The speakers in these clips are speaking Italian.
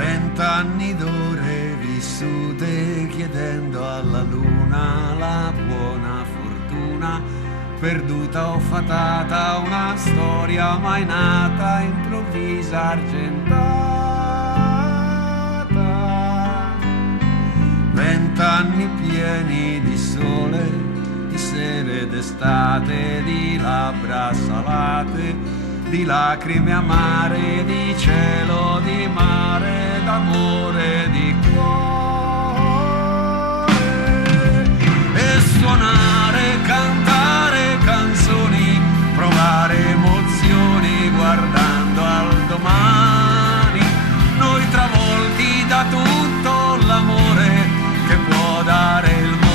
20 d'ore vissute chiedendo alla luna la buona fortuna, perduta o fatata una storia mai nata, improvvisa argentata. 20 anni pieni di sole, di sere d'estate, di labbra salate, di lacrime amare, di cielo, di mare, d'amore, di cuore. E suonare, cantare canzoni, provare emozioni guardando al domani. Noi travolti da tutto l'amore che può dare il mondo.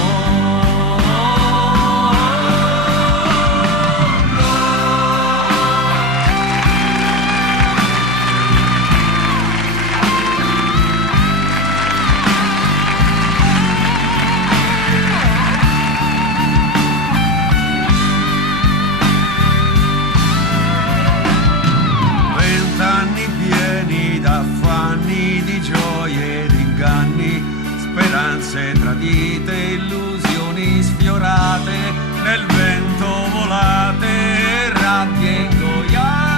Speranze tradite, illusioni sfiorate, nel vento volate, rabbie ingoiate.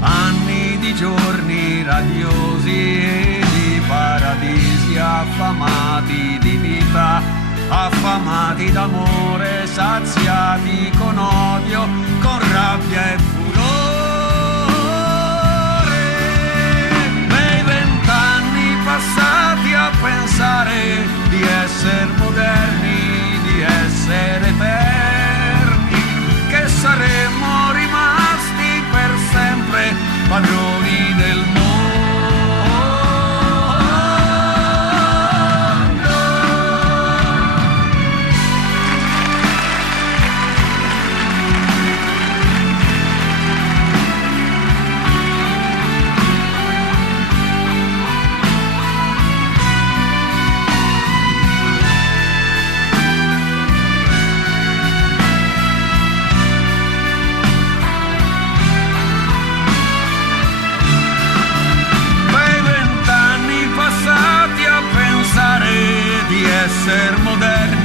Anni di giorni radiosi e di paradisi, affamati di vita, affamati d'amore, saziati con odio, con rabbia e furore. Passati a pensare di essere moderni, di essere eterni, che saremmo rimasti per sempre padroni del mondo. Essere moderni,